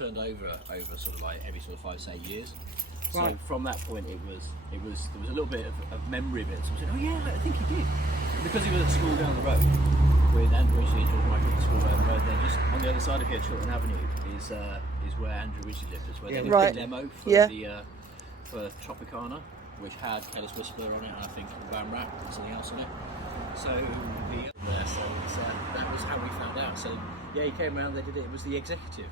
turned over sort of like every sort of 5 to 8 years. So Right. from that point, there was a little bit of memory of it. So I said, oh yeah, I think he did. And because he was at school down the road with Andrew Ridgely and George Michael at the school down the road, then just on the other side of here, Chiltern Avenue, is where Andrew Ridgely lived. It's where they did the demo for for Tropicana, which had Kelly's Whisper on it, and I think Wham and something else on it. So that was how we found out. So yeah, he came around. They did it. It was the Executive.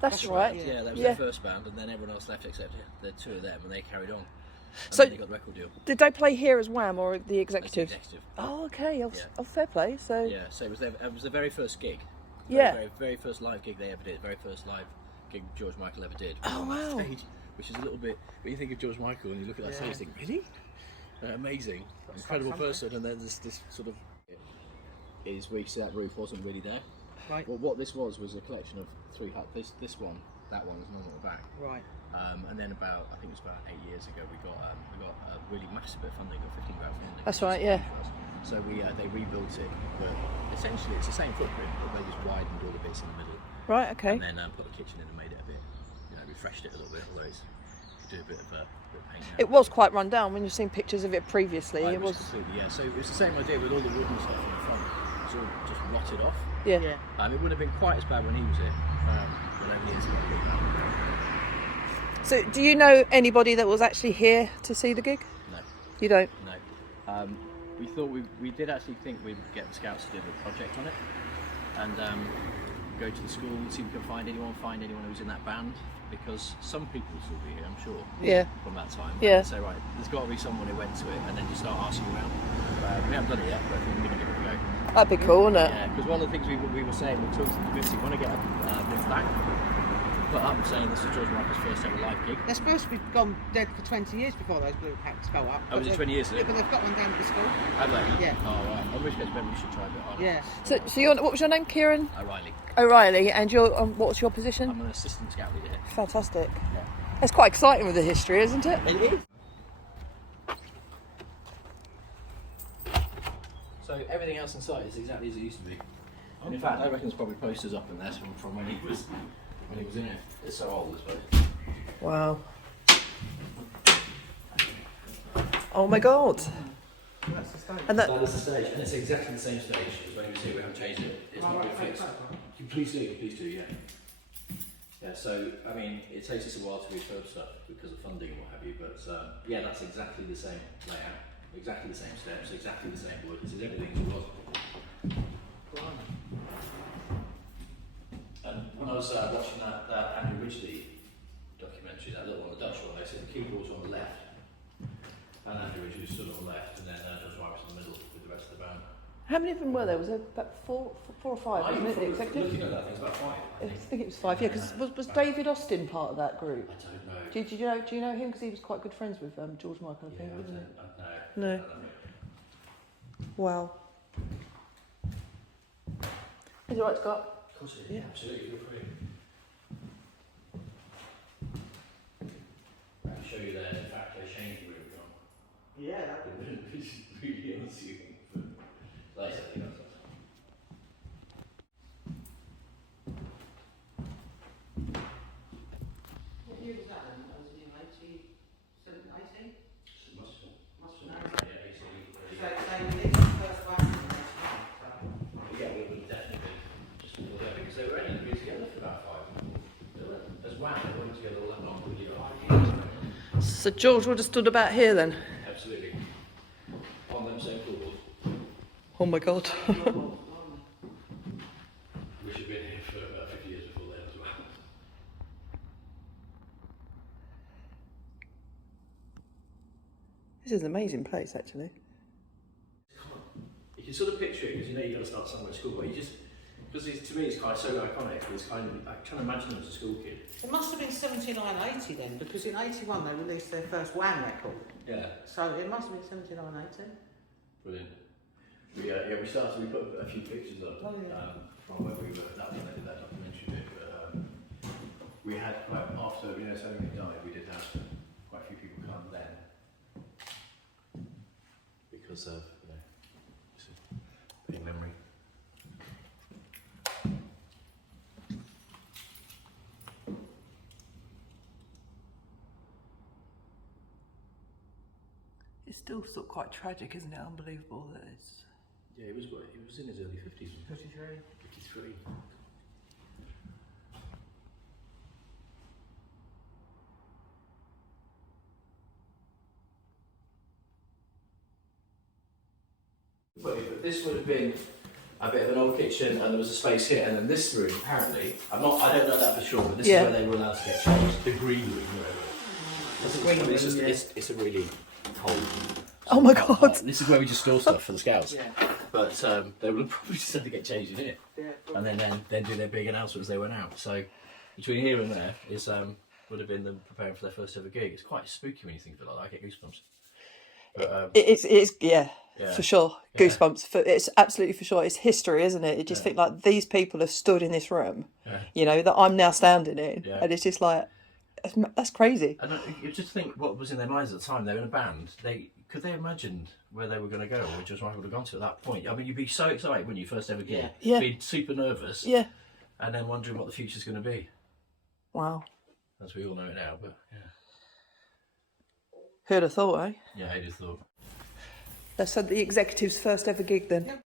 That's right. Yeah, that was their first band, and then everyone else left except the two of them, and they carried on. And So then they got the record deal. did they play here as Wham or the Executive? That's the Executive. Oh, okay. Oh, fair play. So Yeah, so it was the very first gig. Very first live gig they ever did. Very first live gig George Michael ever did. Oh, wow. Stage, which is a little bit. When you think of George Michael and you look at that stage, you think, really? Amazing, incredible person, and then this sort of is where you see that roof wasn't really there. Right. Well, what this was a collection of 3 huts. This one, that one was normal at the back. Right. And then I think it was about 8 years ago, we got a really massive bit of funding, got 15 grand funding. That's right, yeah. So they rebuilt it, but essentially it's the same footprint, but they just widened all the bits in the middle. right, okay. And then put a kitchen in and made it a bit, refreshed it a little bit. Although you do a bit of paint now. It was quite run down when you've seen pictures of it previously. Oh, it was completely, yeah. So it was the same idea with all the wooden stuff in the front. It was all just rotted off. Yeah. It would have been quite as bad when he was it, but only years ago. So, do you know anybody that was actually here to see the gig? No. You don't? No. We thought we did actually think we'd get the Scouts to do a project on it, and go to the school and see if we could find anyone who was in that band, because some people will still be here, I'm sure. Yeah. From that time. Yeah. So right, there's got to be someone who went to it, and then you start asking around. We haven't done it yet, but I think we're going to give it a go. That'd be cool, wouldn't it? Yeah, because one of the things we were saying, we talked to the community, we want to get this back, put up saying this is George Michael's first ever live gig. They're supposed to be gone dead for 20 years before those blue packs go up. Oh, was it 20 years ago? Yeah, but they've got one down at the school. Have they? Yeah. Oh, right. In which case, maybe we should try a bit harder. Yeah. So what was your name, Kieran O'Reilly. O'Reilly? And what was your position? I'm an assistant scout leader here. Fantastic. Yeah. It's quite exciting with the history, isn't it? It is. So everything else inside is exactly as it used to be. And in fact, I reckon there's probably posters up in there from when he was in it. It's so old, this place. Wow. Oh my God. That's the stage. And That is the stage, and it's exactly the same stage as when he was here. We haven't changed it. It's not been fixed. Please do, yeah. Yeah, so, I mean, it takes us a while to refurb stuff because of funding and what have you, but yeah, that's exactly the same layout, exactly the same steps, exactly the same wood. This is everything as it was. And when I was watching that Andrew Ridgely documentary, that little one, the Dutch one, they said the keyboard was on the left, and Andrew Ridgely stood on the left, and then George Michael was in the middle with the rest of the band. how many of them were there? Was there about four or five, wasn't it? The executive? Looking at that, I think it's about 5. I think it was 5, yeah, because was David Austin part of that group? I don't know. Do you know him? Because he was quite good friends with George Michael, I think, wasn't he? No. Wow. Is it right, Scott? Of course it is. Yeah. Absolutely, feel free. I can show you there, in fact, they changed where we've gone. Yeah, that'd be Which is really unassuming, but later, I think that's What year was that then? Was it in 80? must have Must been. have been. Yeah, So AC. they did the first one in 89. Yeah, we would definitely been just before that, because they were only been together for about 5 months. As Wham, they weren't together all that long, with you. So George would have stood about here then? Absolutely. On them same floorboards. Oh my God. We should have been here for about 50 years before then as well. This is an amazing place, actually. You can sort of picture it, because you've got to start somewhere at school, but you just, because to me it's quite so iconic, it's kind of, I trying to imagine him as a school kid. It must have been 79, 80 then, because in 81 they released their first Wham record. Yeah. So it must have been 79, 80. Brilliant. We put a few pictures up from where we were, that when they did that documentary bit, but we had quite, after, so when he died, we did have quite a few people come then, because of, just a big memory. still sort of quite tragic, isn't it? Unbelievable that it's... Yeah, he was in his early 50s. 53. 53. But this would have been a bit of an old kitchen, and there was a space here, and then this room, apparently, I don't know that for sure, but this is where they were allowed to get changed. The green room, whatever. It's a really cold. Oh my God. This is where we just store stuff for the scouts. Yeah. But they would have probably just had to get changed in here. Yeah. And then do their big announcements as they went out. So between here and there is would have been them preparing for their first ever gig. It's quite spooky when you think of it like that. I get goosebumps. But, It's yeah. for sure. Yeah. Goosebumps. It's absolutely for sure. It's history, isn't it? You just think like these people have stood in this room, you know, that I'm now standing in, and it's just like that's crazy. And you just think what was in their minds at the time. They were in a band. Could they imagined where they were going to go, or just might have gone to at that point? I mean, you'd be so excited when you first ever gig. Yeah. Be super nervous. Yeah. And then wondering what the future's going to be. Wow. As we all know it now, but yeah. Who'd have thought, eh? Yeah, I just thought. Let's have the executive's first ever gig then.